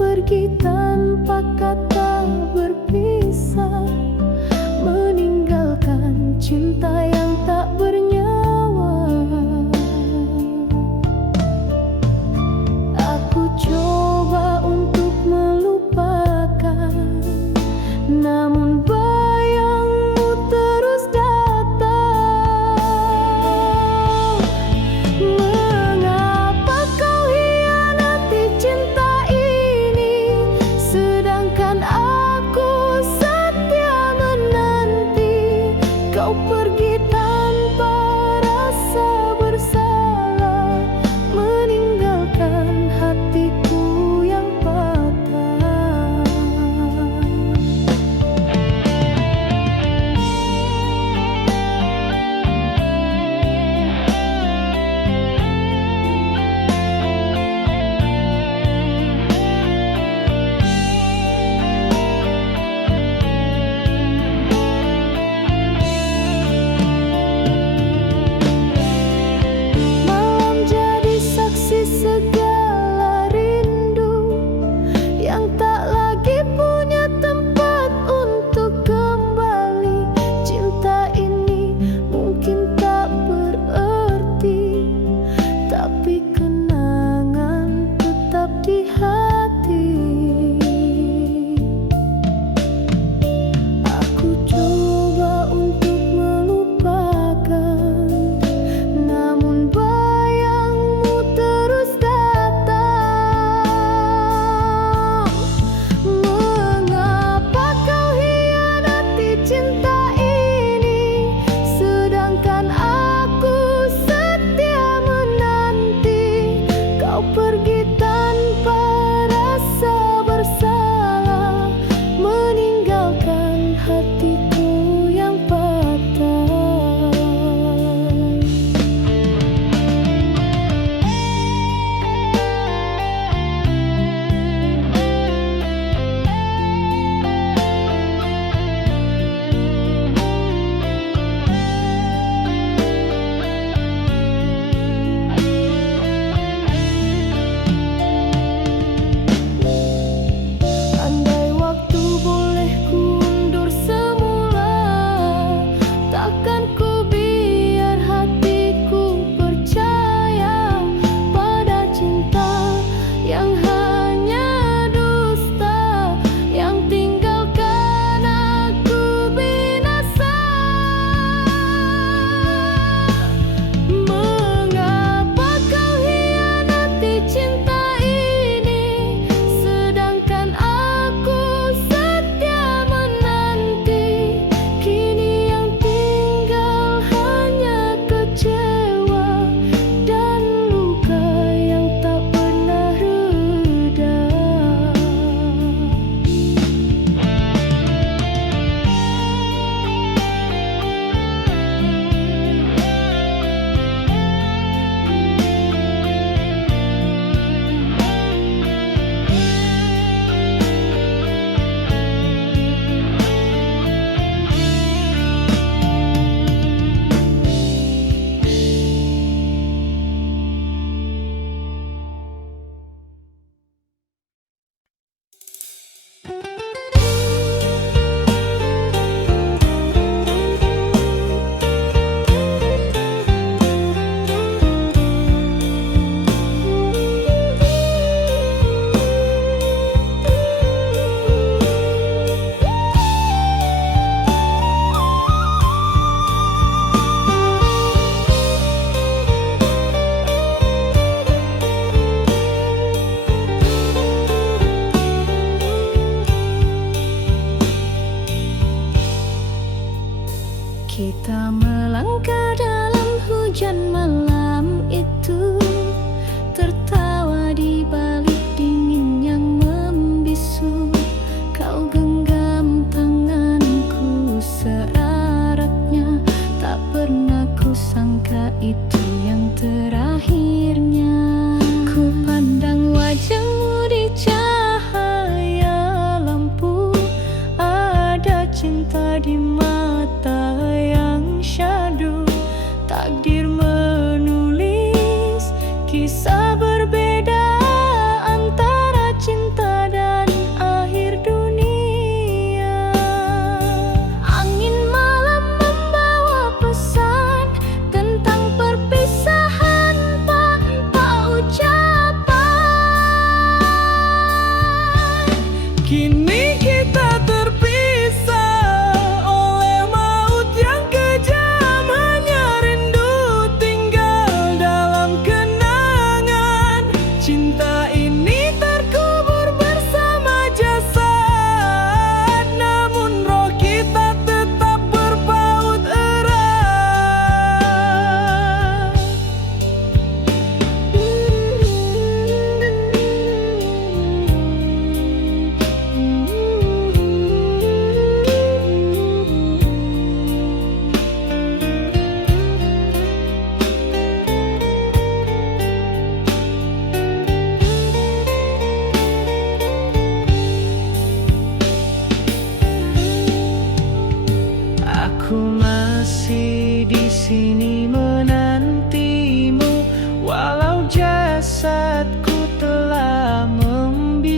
pergi tanpa kata berpisah, meninggalkan cinta yang tak bernyawa. Aku coba untuk melupakan, namun bayangmu terus datang. Mengapa kau hianati cinta ini, sedangkan aku setia menanti kau pergi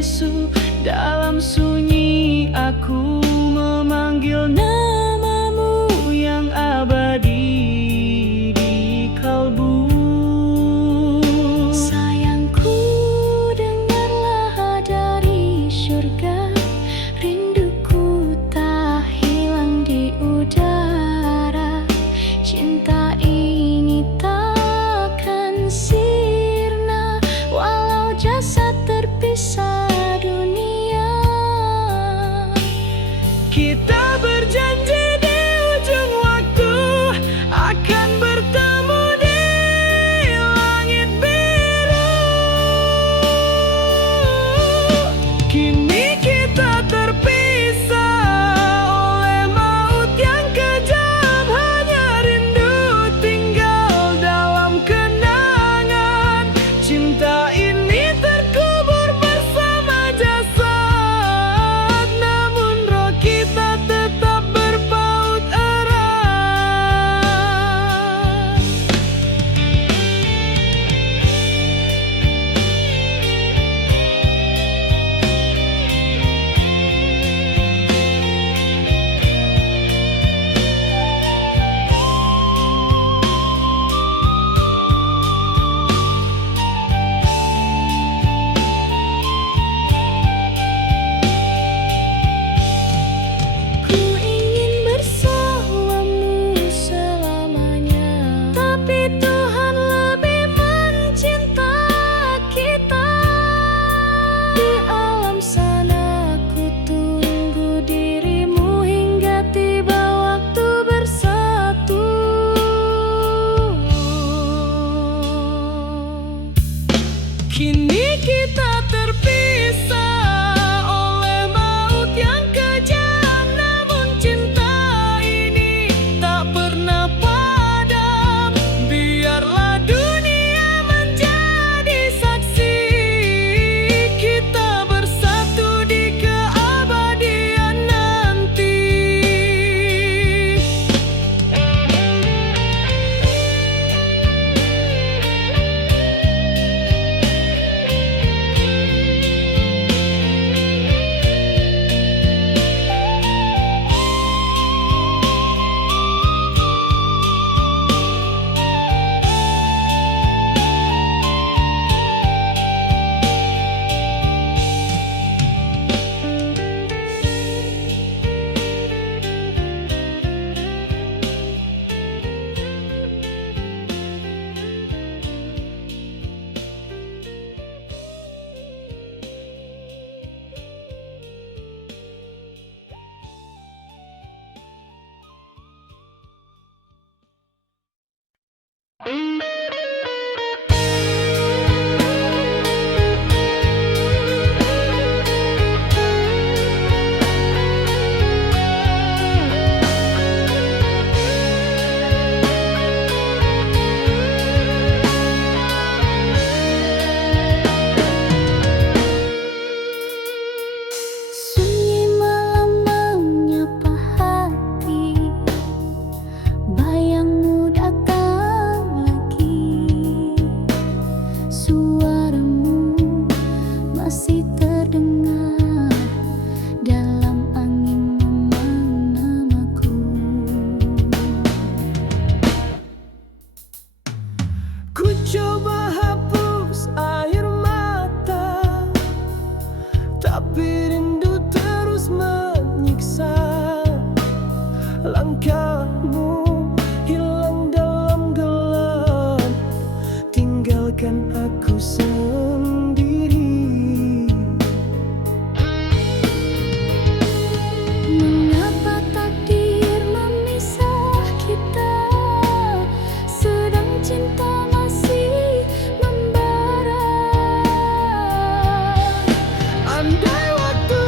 bisu. Dalam sunyi aku memanggil namamu yang abadi di kalbu. Sayangku, dengarlah dari surga, rinduku tak hilang di udara. Cinta ini takkan sirna walau jasad terpisah dunia. Kita berjanji di ujung waktu akan bertemu di langit biru. Kini kita terpisah oleh maut yang kejam. Hanya rindu tinggal dalam kenangan. Cinta ini terkubur bersama jasad, namun roh kita tetap berpaut erat. Ku ingin bersamamu selamanya, tapi Tuhan lebih mencinta kita. Di alam sana ku tunggu dirimu hingga tiba waktu bersatu. Kini kita terpisah oleh maut yang kejam, namun cinta ini tak pernah padam. Biarlah dunia menjadi saksi, kita bersatu di keabadian nanti. Sunyi malam menyapa hati, bayangmu datang lagi. Suaramu masih terdengar dalam angin memang namaku. Ku coba hapus air mata, tapi rindu terus menyiksa. Langkahmu hilang dalam gelap, tinggalkan aku sendiri. Mengapa takdir memisah kita, sedang cinta masih membara. Andai waktu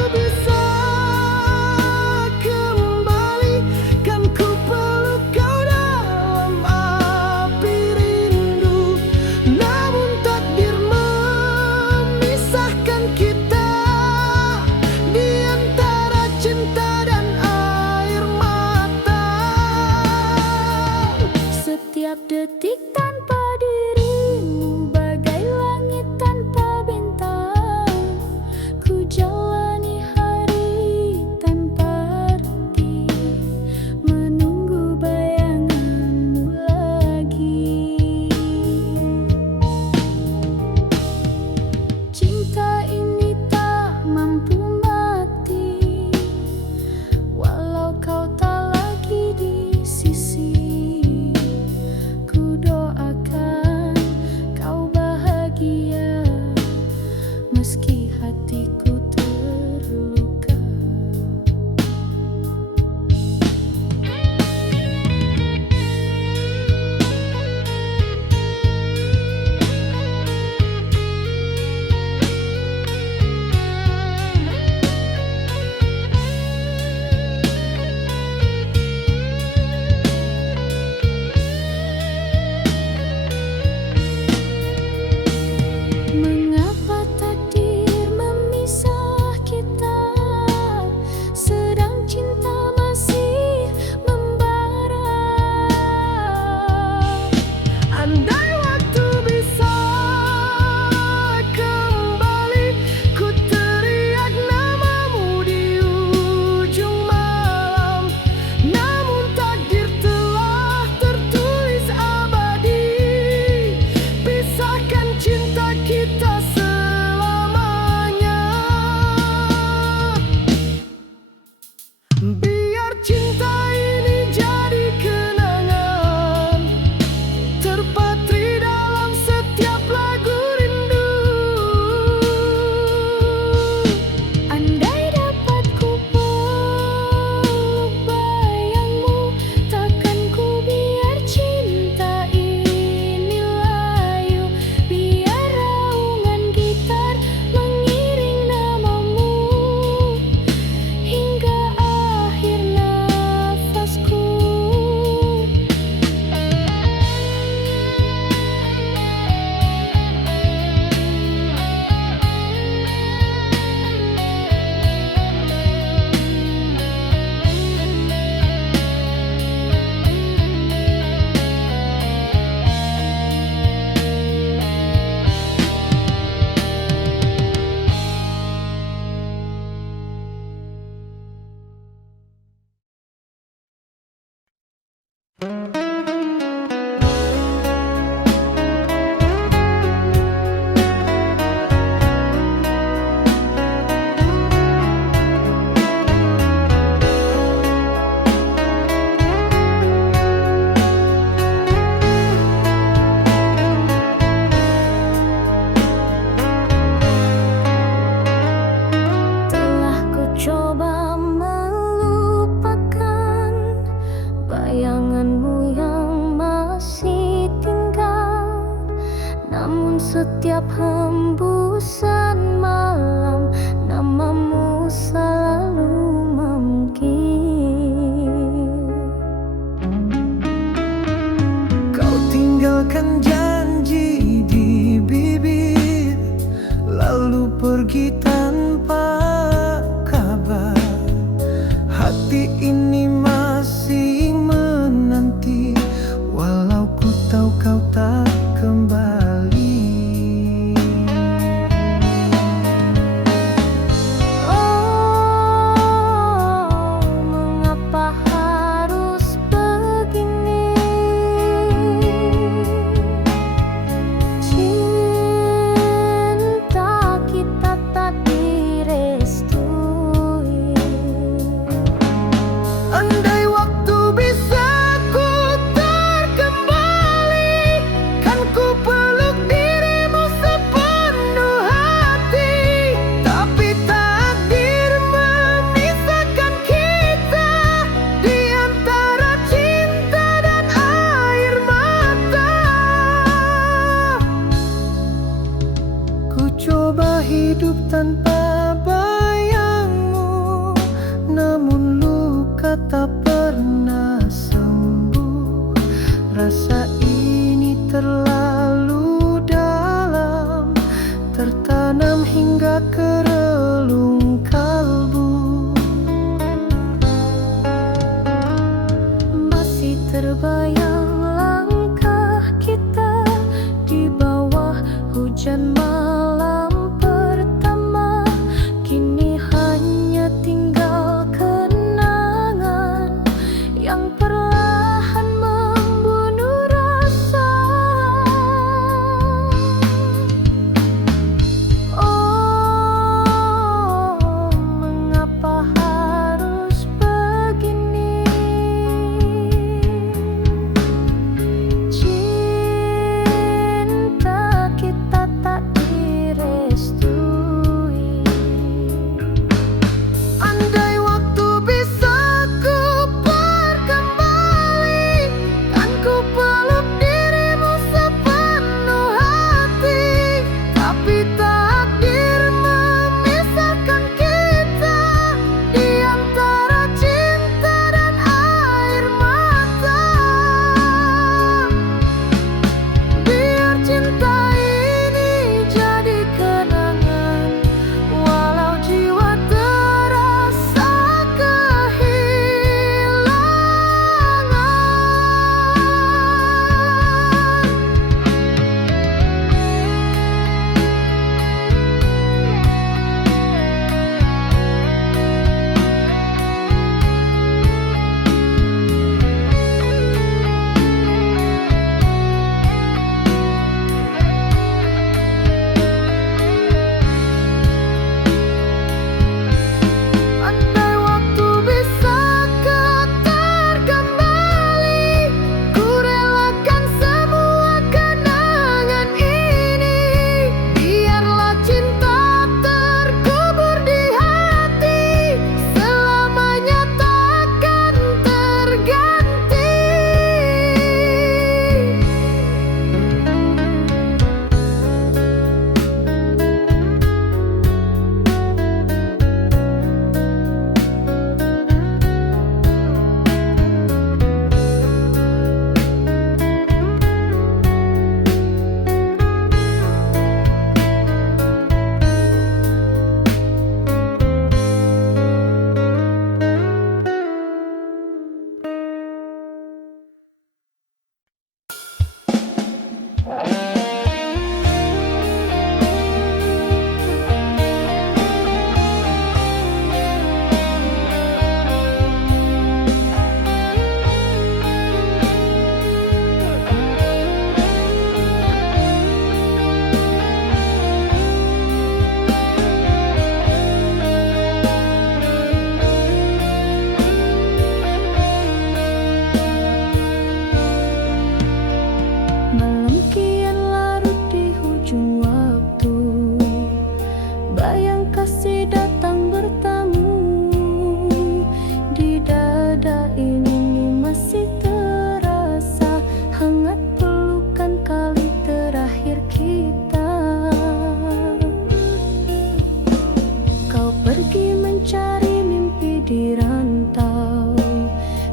di rantau.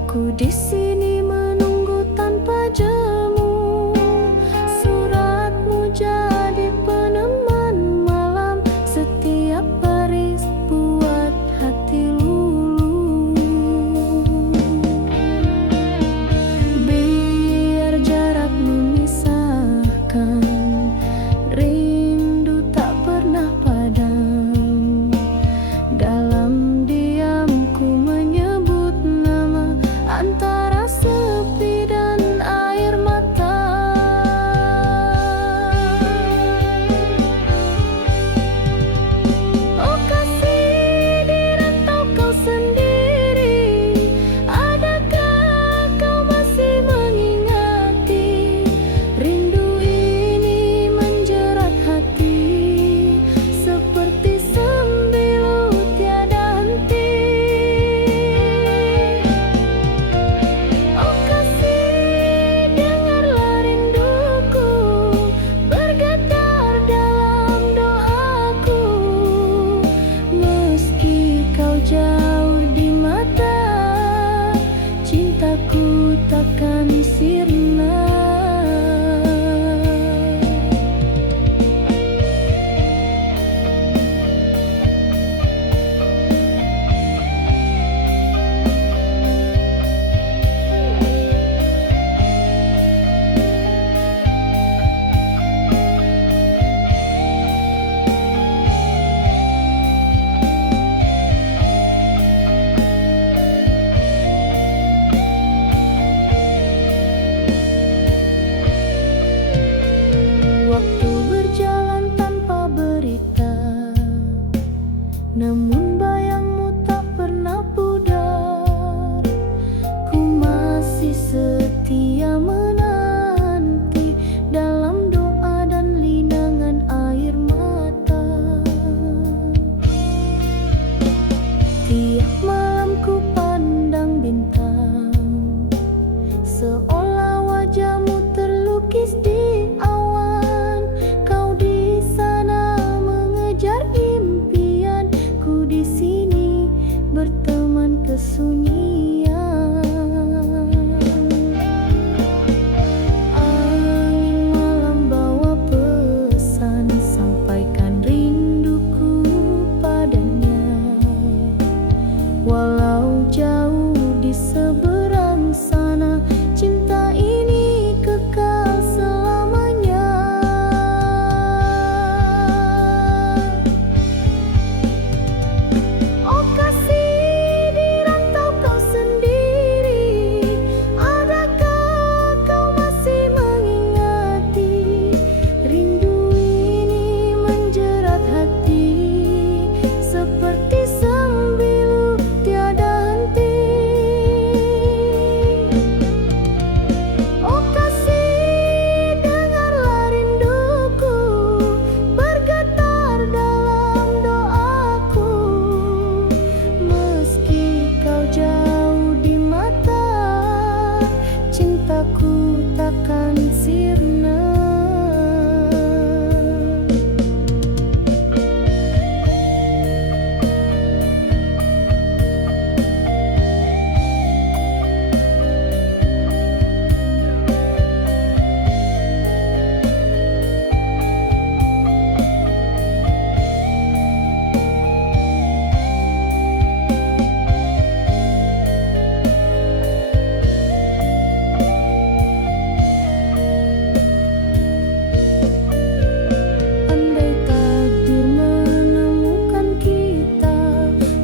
Ku di sini menunggu tanpa jemu. Suratmu jadi peneman malam, setiap baris buat hati luluh. Biar jarak memisahkan, rindu tak pernah padam. Dalam diamku menyebut nama, antara sepi dan air mata. Oh kasih, di rantau kau sendiri, adakah kau masih mengingati? Rindu ini menjerat hati, seperti sembilu tiada henti. Oh kasih, dengarlah rinduku bergetar dalam doaku. Meski kau jauh di mata, cintaku takkan sirna. Waktu berjalan tanpa berita, namun bayangmu tak pernah pudar. Ku masih setia menanti dalam doa dan linangan air mata. Tiap malam ku pandang bintang, seolah wajahmu terlukis di awan. Kau di sana mengejar impian, ku di sini berteman kesunyian. Angin malam bawa pesan, sampaikan rinduku padanya. Walau jauh di seberang sana, cinta ini kekal selamanya. Oh kasih, di rantau kau sendiri, adakah kau masih mengingati? Rindu ini menjerat hati, seperti sembilu tiada henti. Oh kasih, dengarlah rinduku bergetar dalam doaku. Meski kau jauh di mata, cintaku takkan sirna. Andai takdir menemukan kita,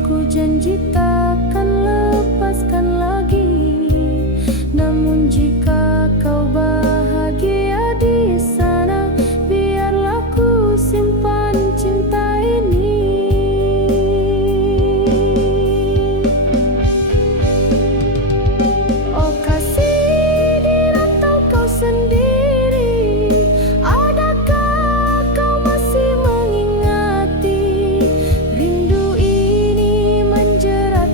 ku janji takkan lepaskan lagi. Namun jika kau bahagia di sana, biarlah ku simpan cinta ini. Oh kasih, di rantau kau sendiri, adakah kau masih mengingati? Rindu ini menjerat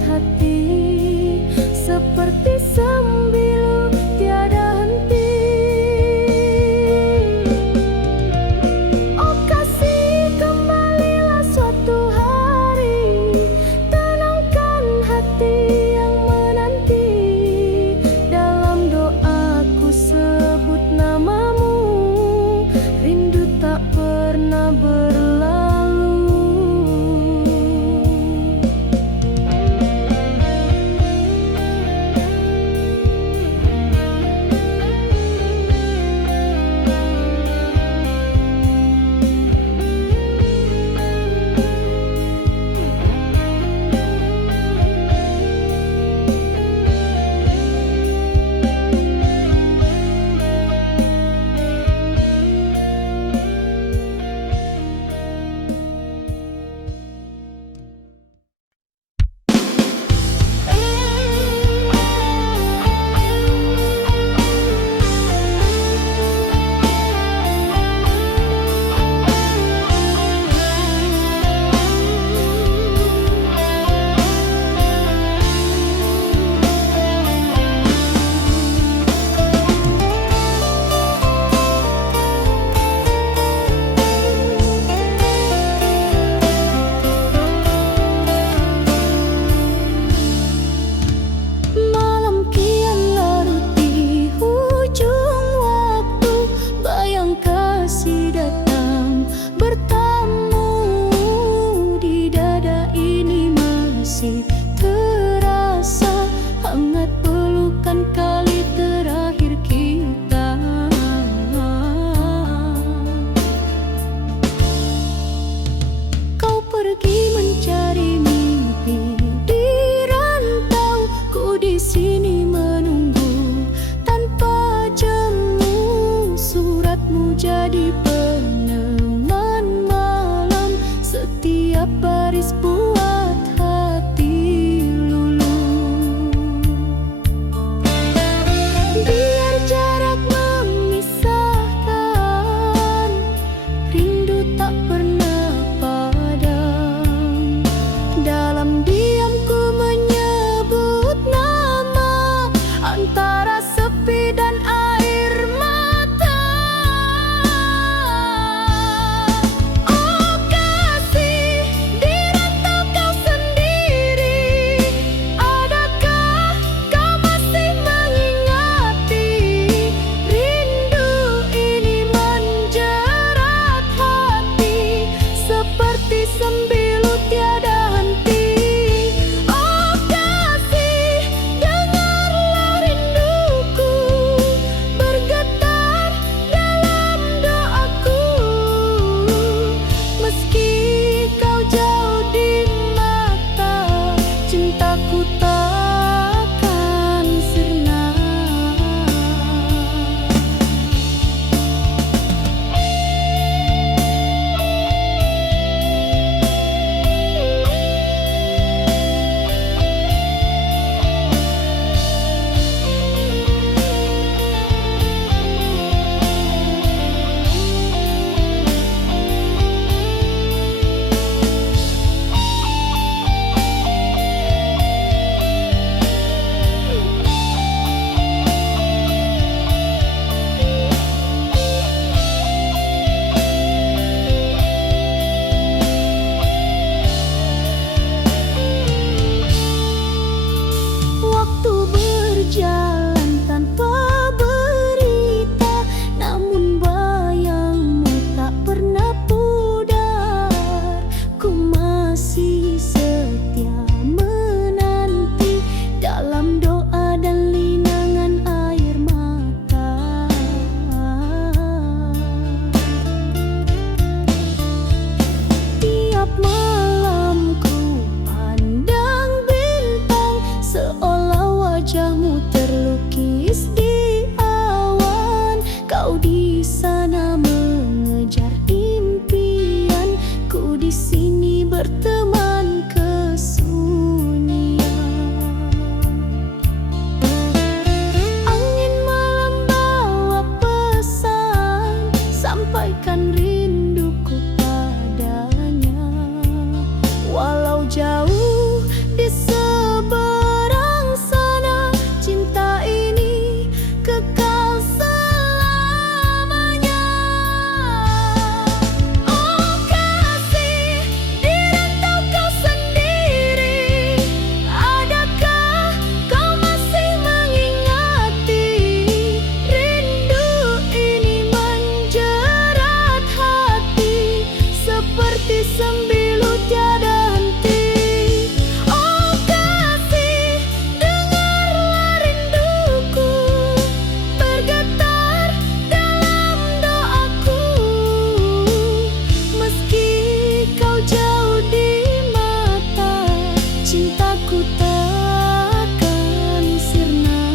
cintaku takkan sirna.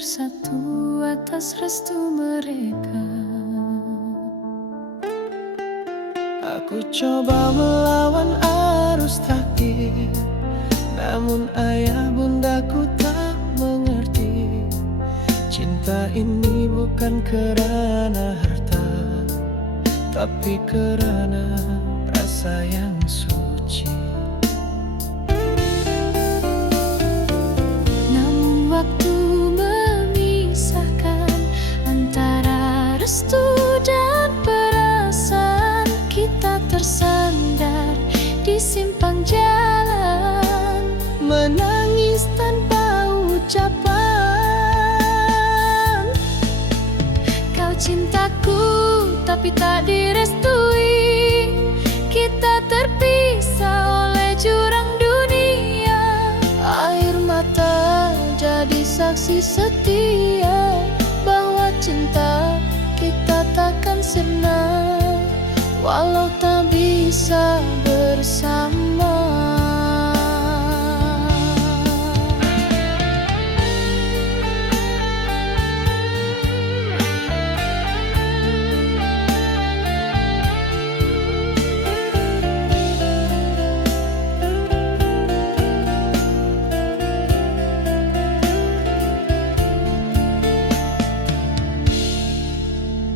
bersatu atas restu mereka. Aku coba melawan arus takdir, namun ayah bundaku tak mengerti. Cinta ini bukan kerana harta, tapi kerana rasa yang suci. Namun waktu memisahkan antara restu dan perasaan. Kita tersandar di simpang jalan, menangis tanpa ucapan. Kau cintaku tapi tak direstui. Kita terpisah oleh jurang dunia. Air mata jadi saksi setia bahwa cinta kita takkan sirna walau tak bisa bersama.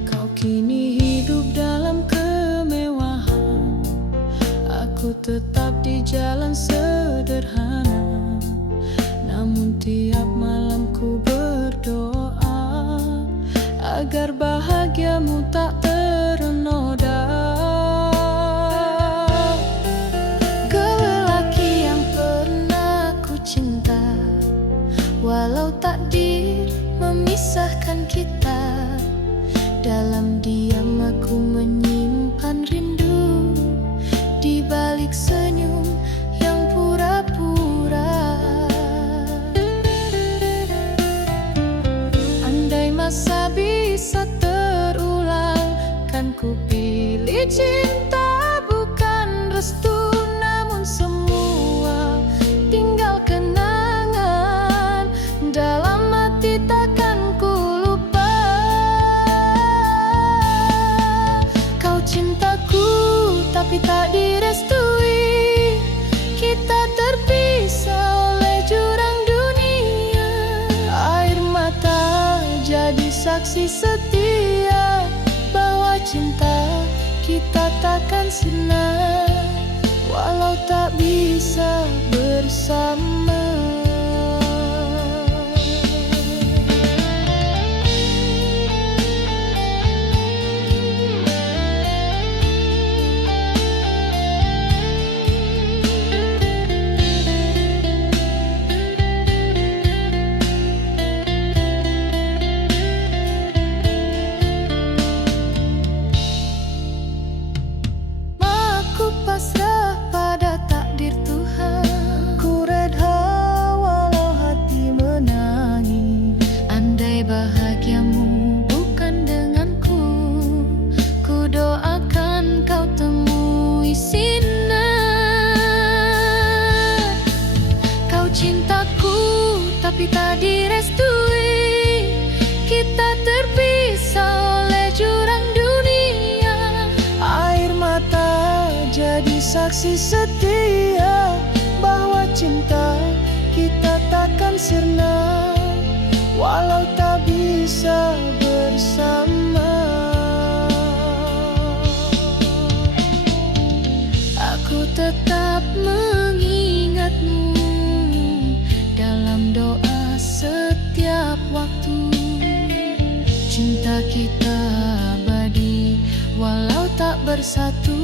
Kau kini hidup dalam kemewahan, aku tetap di jalan sederhana. Namun tiap malam ku berdoa agar bahagiamu tak ternoda. Kau lelaki yang pernah ku cinta, walau takdir memisahkan kita. Dalam diam aku menyimpan rindu di balik senyum yang pura-pura. Andai masa bisa terulang, kan ku pilih cinta bukan restu. Namun semua tinggal kenangan dalam hati, takkan ku lupa. Kau cintaku tapi tak direstui. Kita terpisah oleh jurang dunia. Air mata jadi saksi setia bahwa cinta kita takkan sirna walau tak bisa bersama. Aku pasrah pada takdir Tuhan. Ku redha walau hati menangis. Andai bahagiamu bukan denganku, ku doakan kau temui sinar. Kau cintaku tapi tak direstui. Kita terpisah oleh jurang dunia. Air mata jadi saksi setia bahwa cinta kita takkan sirna walau tak bisa bersama. Aku tetap mengingatmu dalam doa setiap waktu. Cinta kita abadi walau tak bersatu.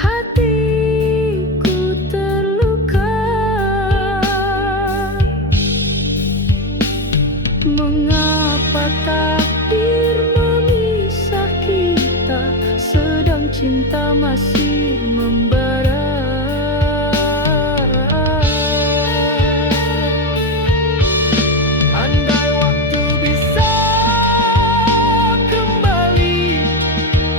hatiku terluka. Mengapa takdir memisah kita, sedang cinta masih membara. Andai waktu bisa kembali,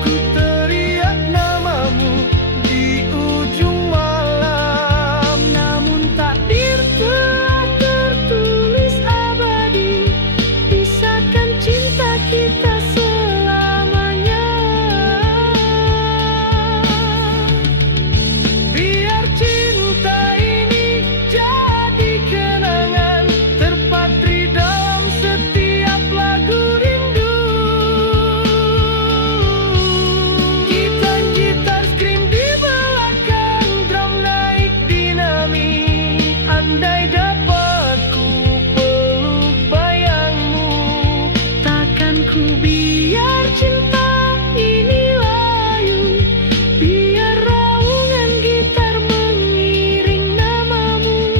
ku teriak namamu di ujung malam. Namun takdir telah tertulis abadi, pisahkan cinta kita selamanya. Biar cinta ini jadi kenangan, terpatri dalam setiap lagu rindu. Gitar scream di belakang, drum naik dinamik. Andai dapat ku peluk bayangmu, Takkan ku biar cinta ini layu, biar raungan gitar mengiring namamu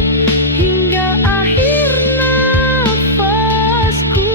hingga akhir nafasku.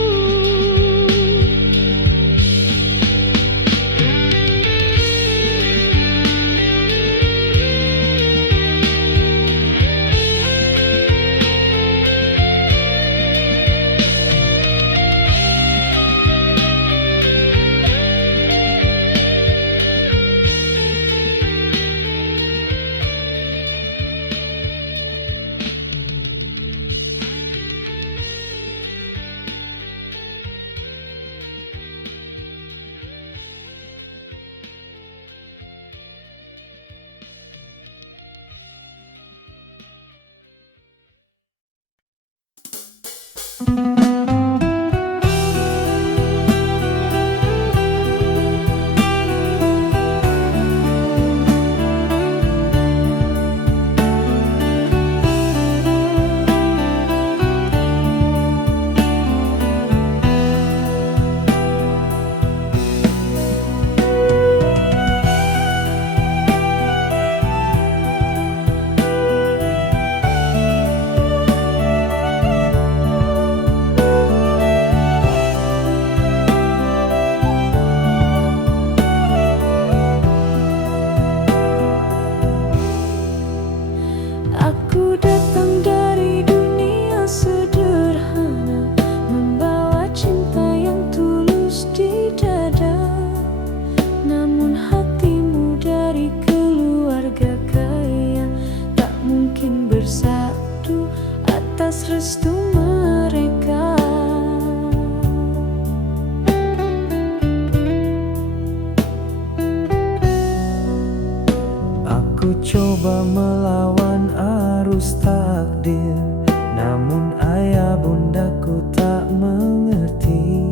Aku datang dari dunia sederhana, membawa cinta yang tulus di dada. Namun hatimu dari keluarga kaya, tak mungkin bersatu atas restu mereka. Aku coba melawan arus takdir, namun ayah bundaku tak mengerti.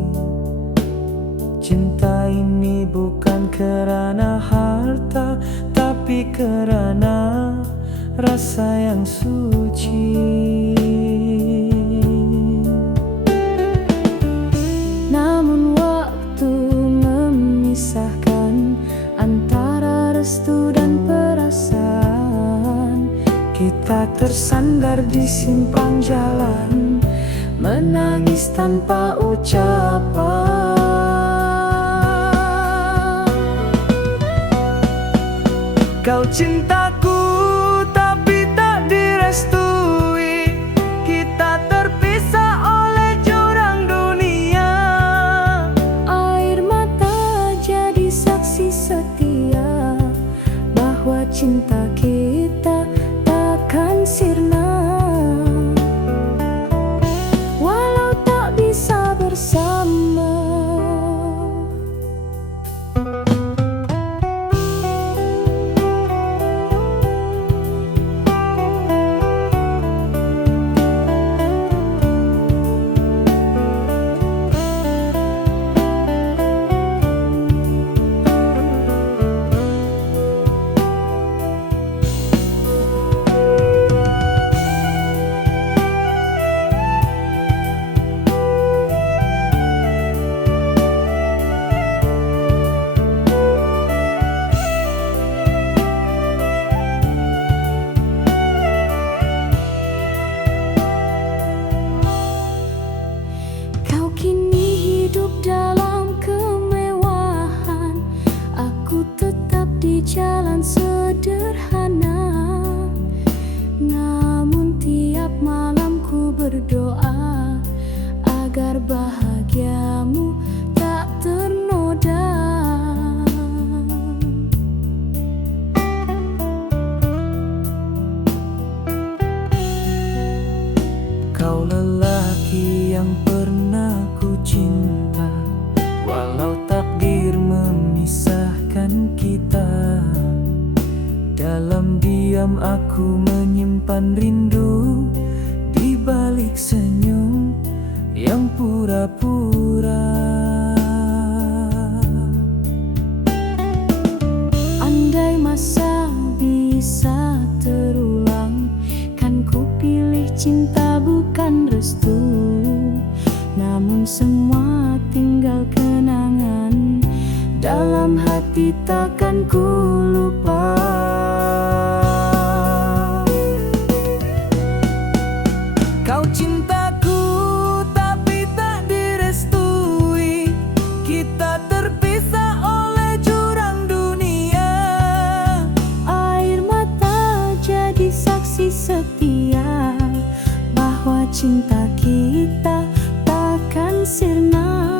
Cinta ini bukan kerana harta, tapi kerana rasa yang suci. Namun waktu memisahkan antara restu dan perasaan. Kita tersandar di simpang jalan, menangis tanpa ucapan. Kau cintaku tapi tak direstui, kita terpisah oleh jurang dunia. Air mata jadi saksi setia bahwa cinta kita takkan sirna, walau tak bisa bersama. Dalam diam aku menyimpan rindu, di balik senyum yang pura-pura. Andai masa bisa terulang, kan ku pilih cinta bukan restu. Namun semua tinggal kenangan, dalam hati takkan ku lupa. Kau cintaku tapi tak direstui, kita terpisah oleh jurang dunia. Air mata jadi saksi setia bahwa cinta kita takkan sirna.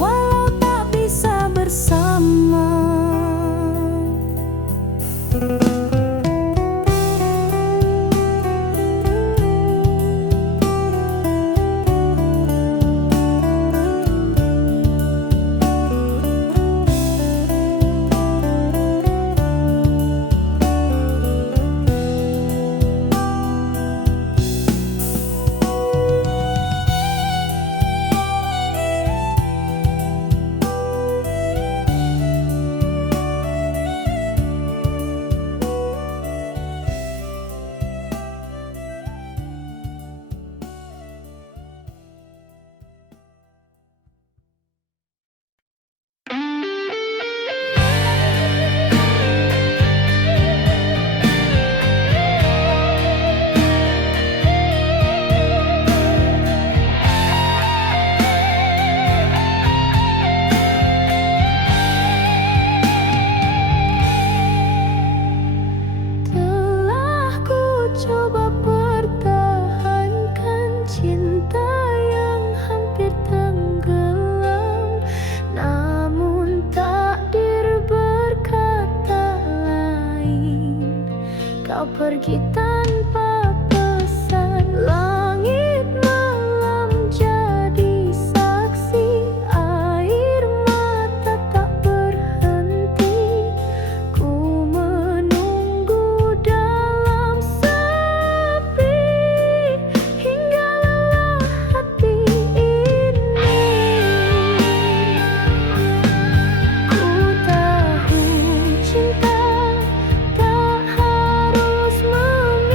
Walau tak bisa bersama. Telah ku coba pertahankan cinta yang hampir tenggelam, namun takdir berkata lain. Kau pergi tanpa pesan, langit malam jadi saksi, air mata tak berhenti. Ku menunggu dalam sepi hingga lelah hati ini. Ku tahu cinta tak harus memiliki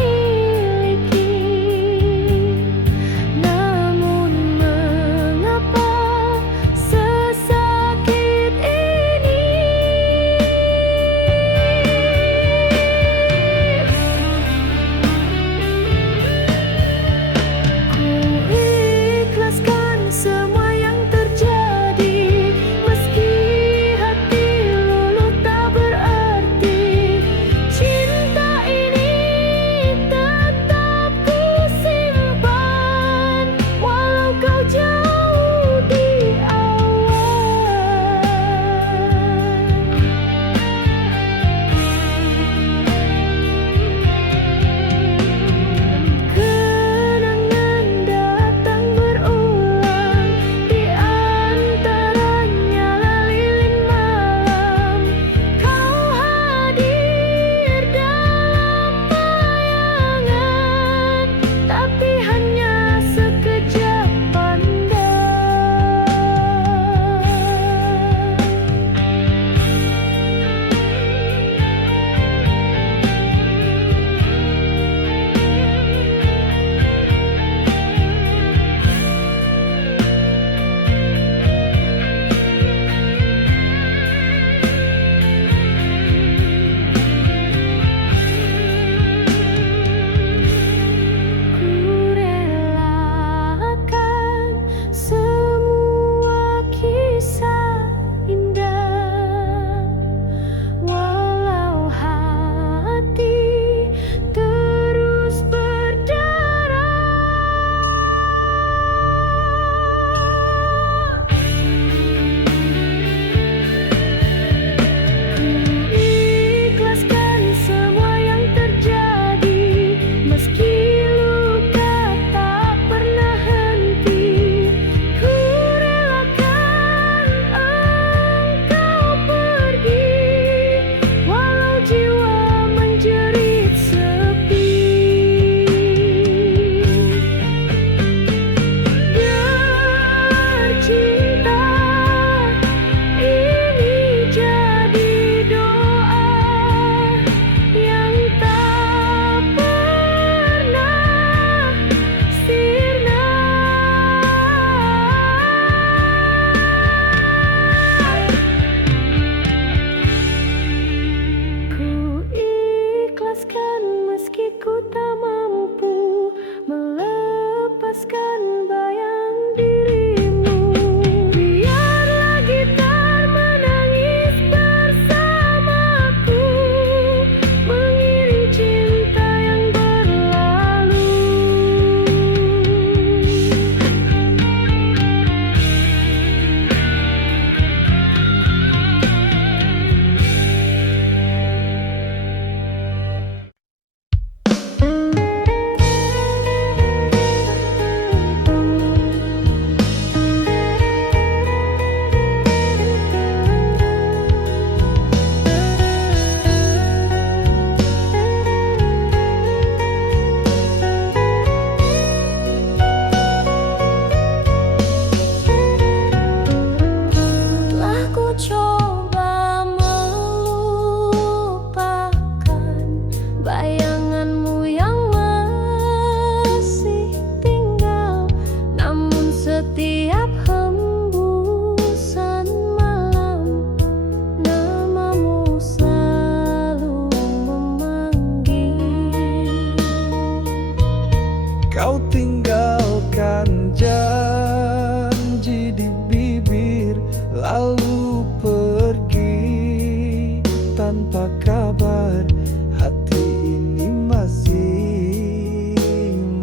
tanpa kabar. Hati ini masih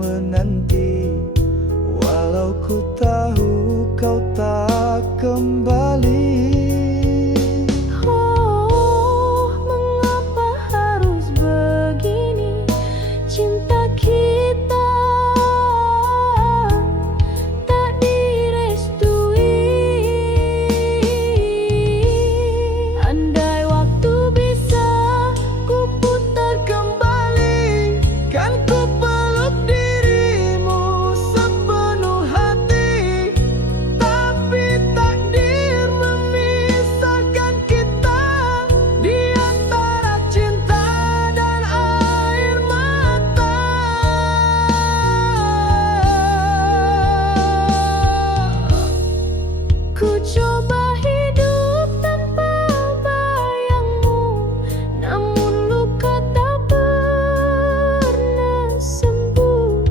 menanti, walau ku tahu kau tak kembali. Oh, mengapa harus begini? Cinta kita tak direstui. Andai waktu bisa ku putar kembali, Kan ku peluk dirimu sepenuh hati, tapi takdir memisahkan kita di antara cinta dan air mata. ku coba hidup tanpa bayangmu, namun luka tak pernah sembuh.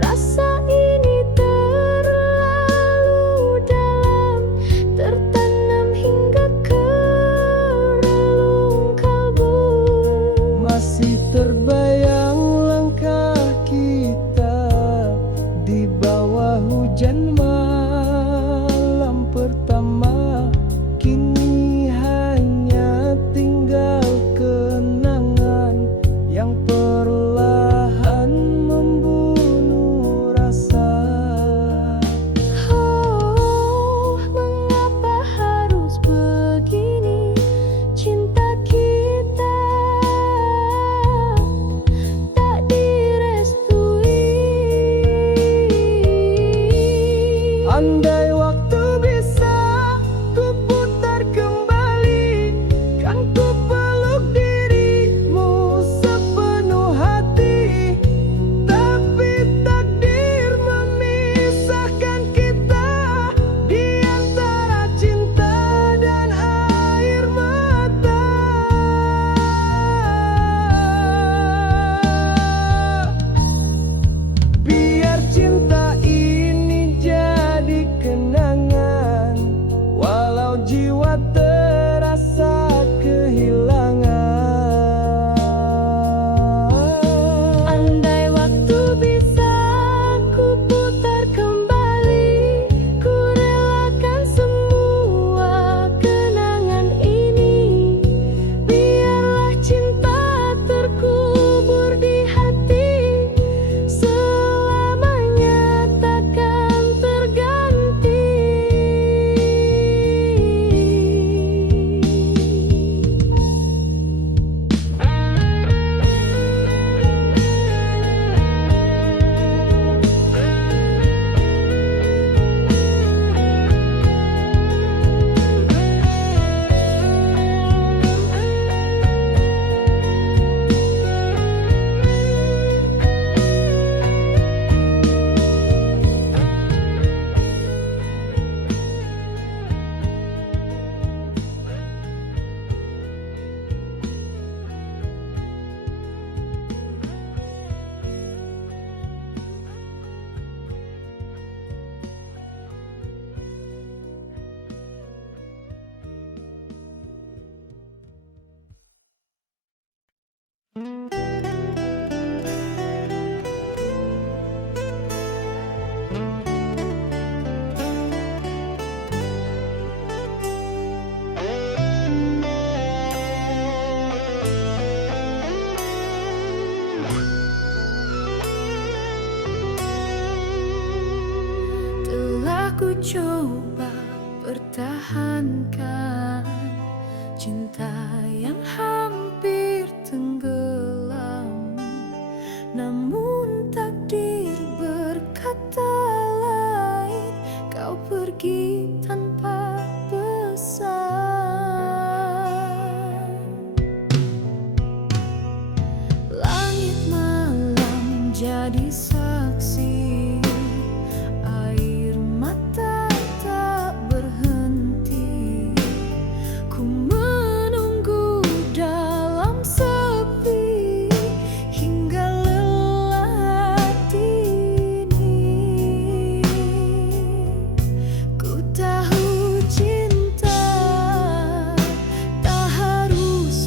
Rasa ini terlalu dalam, tertanam hingga ke relung kalbu. Masih terbayang langkah kita di bawah hujan malam pertama. Kini hanya tinggal kenangan yang perlahan membunuh rasa. Oh, mengapa harus begini? Cinta kita tak direstui. Andai waktu bisa ku putar kembali, kan ku peluk dirimu sepenuh hati, tapi takdir memisahkan kita di antara cinta dan air mata. Biar cinta ini jadi kenangan, walau jiwa terasa kehilangan. Andai waktu bisa ku putar kembali, ku relakan semua kenangan ini. Biarlah cinta terkubur di hati, selamanya takkan terganti. Telah ku coba pertahankan cinta yang hampir tenggelam, namun takdir berkata lain. Kau pergi tanpa pesan. Langit malam jadi saksi, air mata tak berhenti. Ku menunggu dalam sepi hingga lelah hati ini. Ku tahu cinta tak harus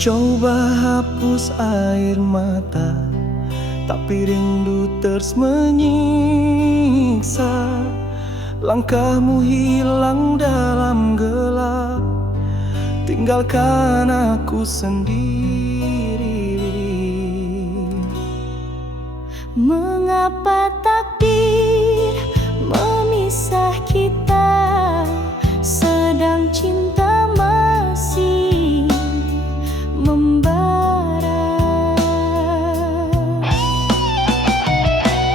Coba hapus air mata, tapi rindu terus menyiksa. Langkahmu hilang dalam gelap, tinggalkan aku sendiri. Mengapa takdir memisah kita, sedang cinta masih membara.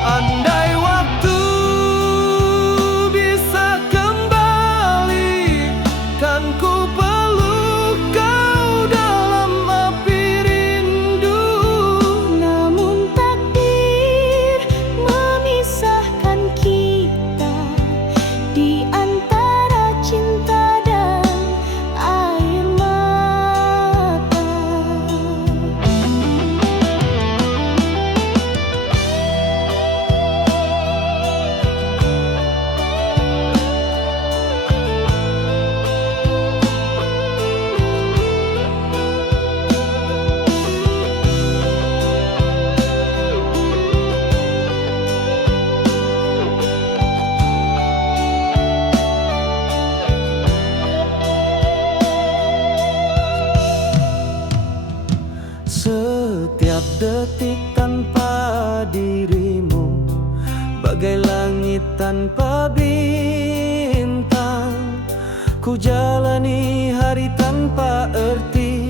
Andai waktu bisa kembali, kan ku peluk kau dalam api rindu. Namun takdir memisahkan kita di antara cinta dan air mata. Setiap detik tanpa dirimu, bagai langit tanpa bintang. Ku jalani hari tanpa arti,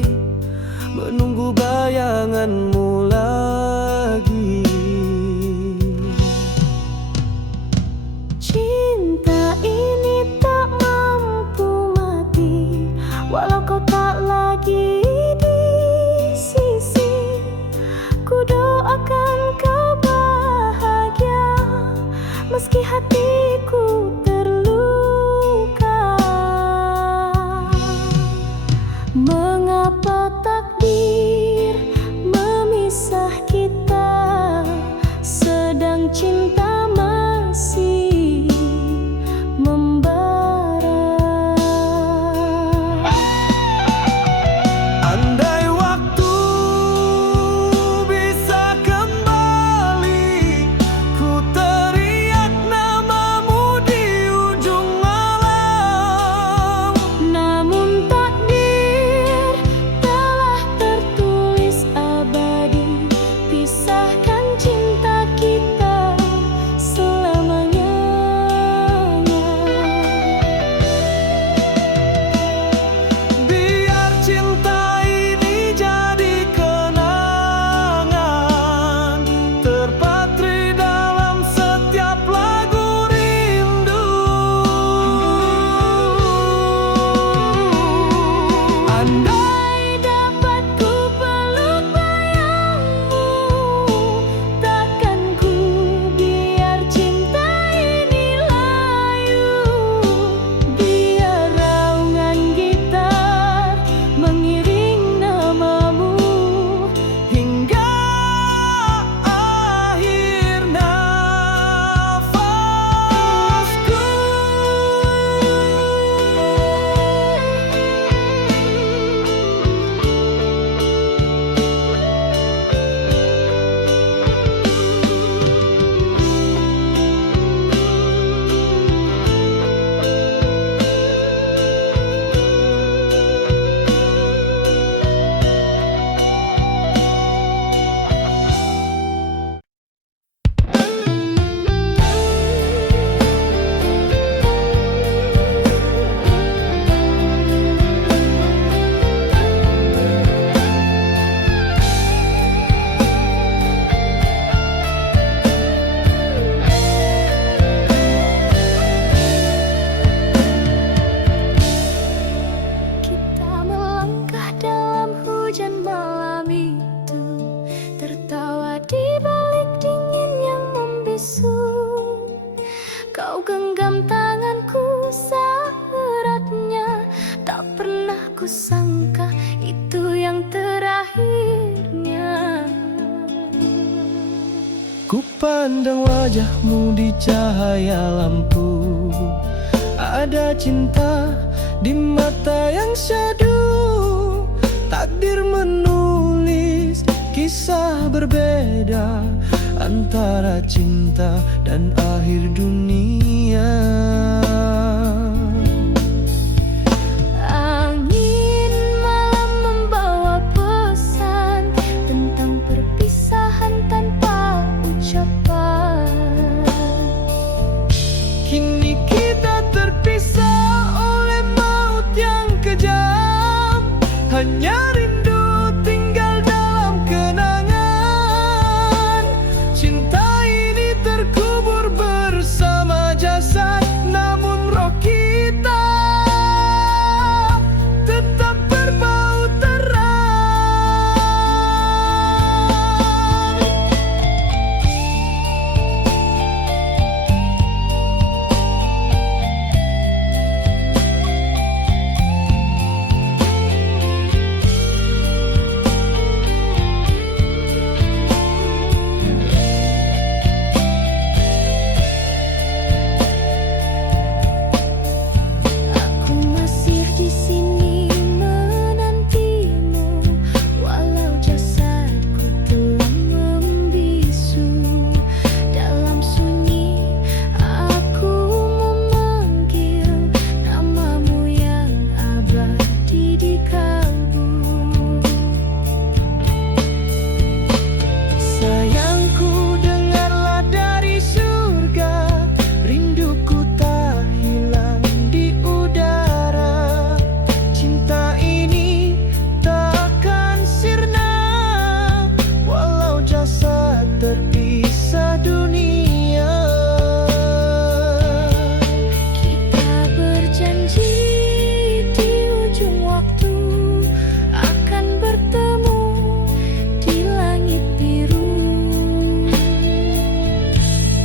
menunggu bayanganmu lagi. Cinta ini tak mampu mati, walau kau tak lagi di sisi. Ku doakan kau bahagia, meski hatiku terluka. Mengapa takdir memisah kita, sedang cinta masih membara. Andai waktu bisa kembali, ku teriak namamu di ujung malam. Namun takdir telah tertulis abadi, pisahkan cinta kita selamanya. Biar cinta ini jadi kenangan, terpatri dalam setiap lagu rindu. Andai dapat ku peluk bayangmu, takkan ku biar cinta ini layu. Biar raungan gitar mengiring namamu Hingga akhir nafasku. Kita melangkah dalam hujan malam itu, tertawa di balik dingin yang membisu. Kau genggam tanganku seeratnya, tak pernah kusangka itu yang terakhirnya. Ku pandang wajahmu di cahaya lampu, ada cinta di mata yang syahdu. Takdir menulis kisah berbeda antara cinta dan akhir dunia. Angin malam membawa pesan tentang perpisahan tanpa ucapan. Kini kita terpisah oleh maut yang kejam. Hanya rindu tinggal dalam kenangan. Cinta ini terkubur bersama jasad, namun roh kita tetap berbau terang. Aku masih di sini menantimu, walau jasadku telah membisu. Dalam sunyi aku memanggil namamu yang abadi di kalbu. Sayangku, dengarlah dari surga, rinduku tak hilang di udara. Cinta ini takkan sirna, walau jasad terpisah dunia. Kita berjanji di ujung waktu akan bertemu di langit biru.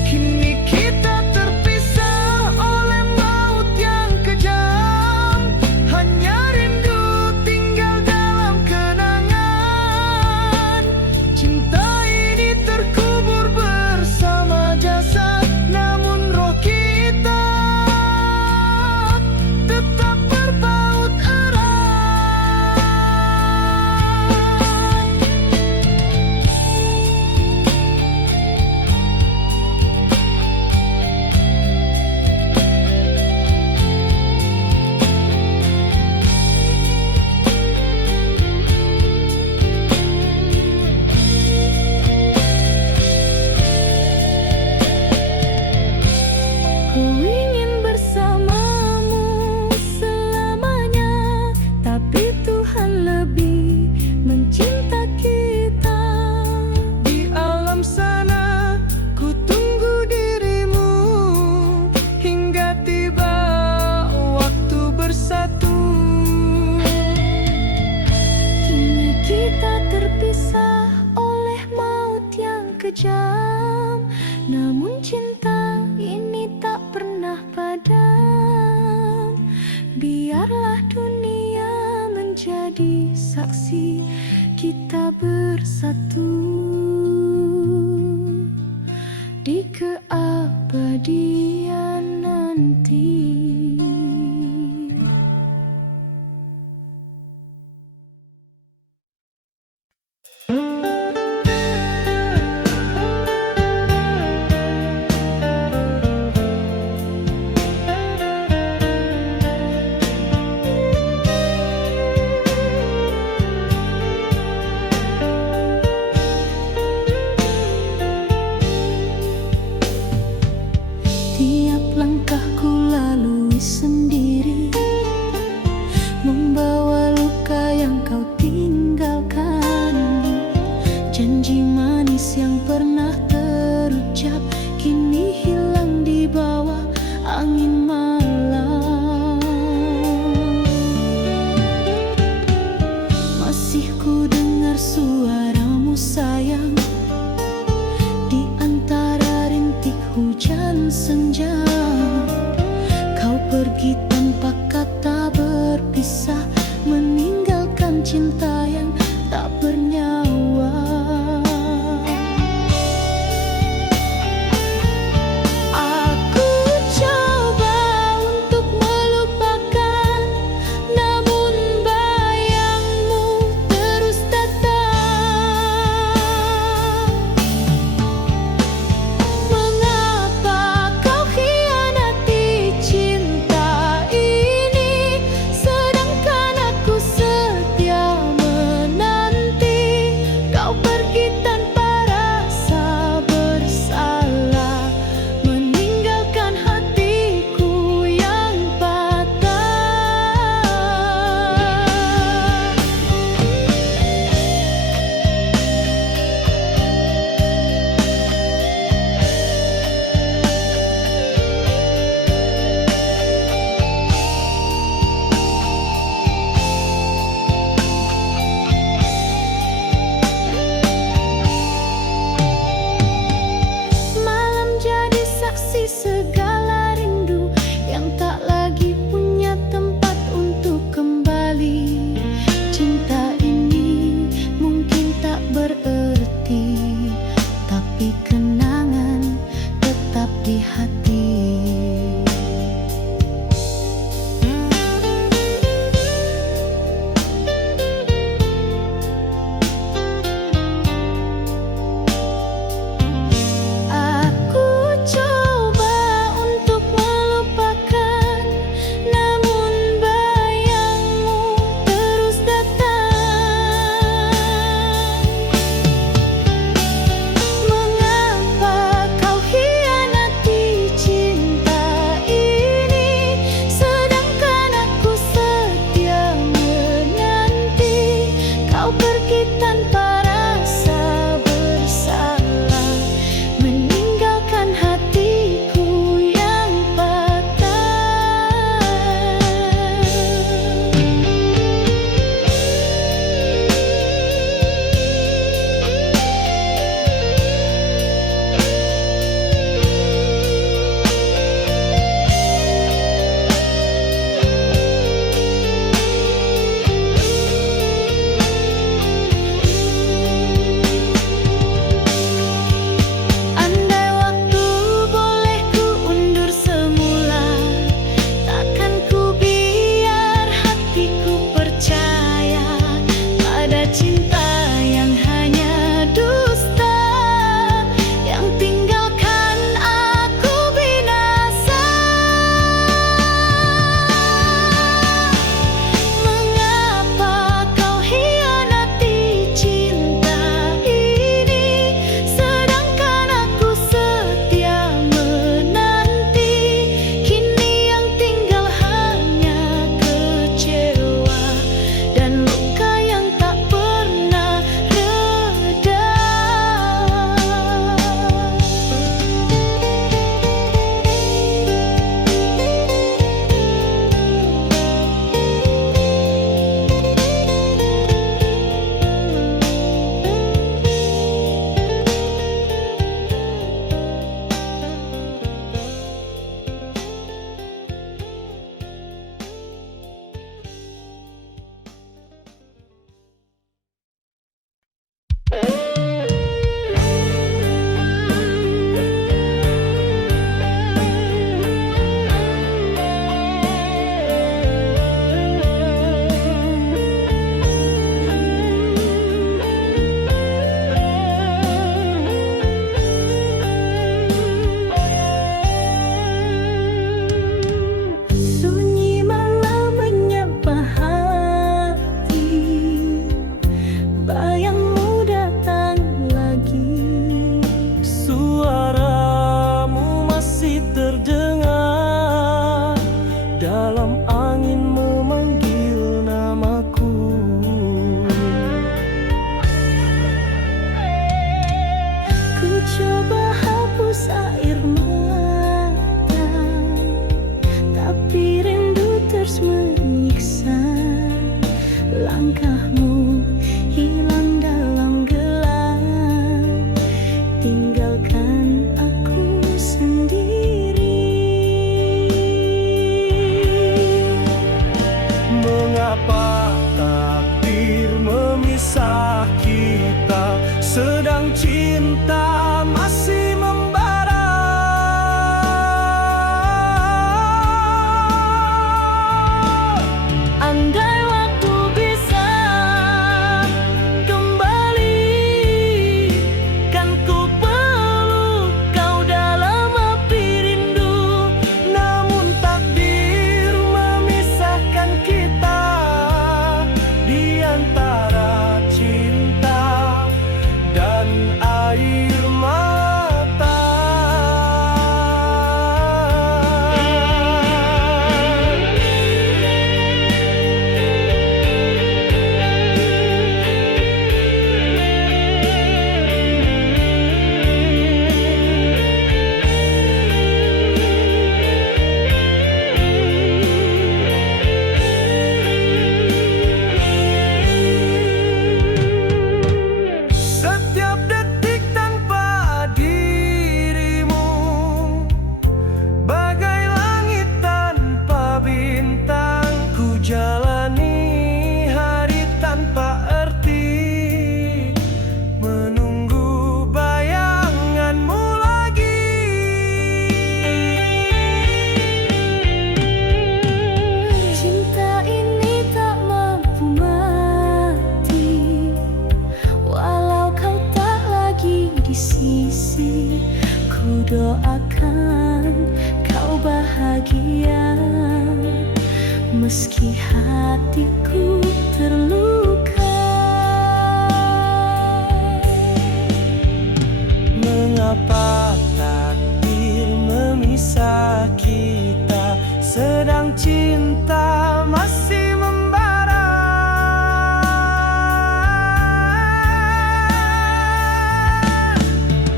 Kini kita terpisah oleh maut yang kejam. Hanya rindu tinggal dalam kenangan. Cinta ini terkubur bersama jasad, namun roh kita tetap berbaut erat. Ku ingin bersamamu selamanya, tapi Tuhan lebih mencinta kita. Di alam sana ku tunggu dirimu hingga tiba waktu bersatu. Kini kita terpisah oleh maut yang kejam, namun cinta ini tak pernah padam. Biarlah dunia menjadi saksi kita bersatu di keabadian nanti. dalam angin memanggil namaku. Ku coba hapus air mata, tapi rindu terus menyiksa. Langkahmu hilang dalam gelap, tinggalkan aku sendiri. Mengapa takdir memisah kita, sedang cinta masih membara? Andai waktu bisa kembali, kan ku peluk kau dalam api rindu. Namun takdir memisahkan kita di antara cinta dan air mata. Setiap detik tanpa dirimu, bagai langit tanpa bintang. Ku jalani hari tanpa arti, menunggu bayanganmu lagi. Cinta ini tak mampu mati, walau kau tak lagi di sisi. Ku doakan kau bahagia, meski hatiku terluka. Mengapa takdir memisah kita, sedang cinta masih membara?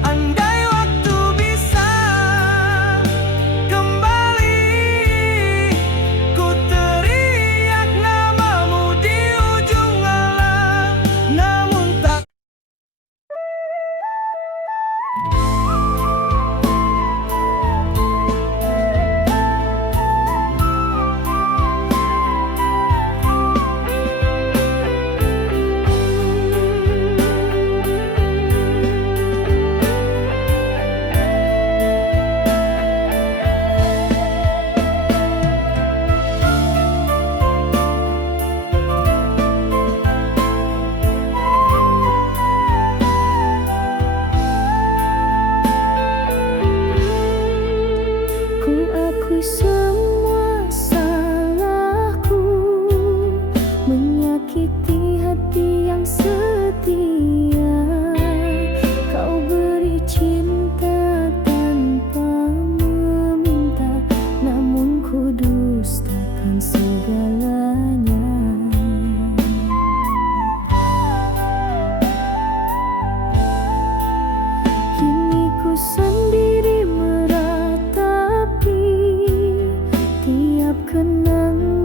Andai waktu bisa kembali, ku teriak namamu di ujung alam. Namun tak Ku akui semua salahku, menyakiti hati yang setia. Kau beri cinta tanpa meminta, namun ku dustakan segalanya. Kini ku sendiri meratapi tiap kenangan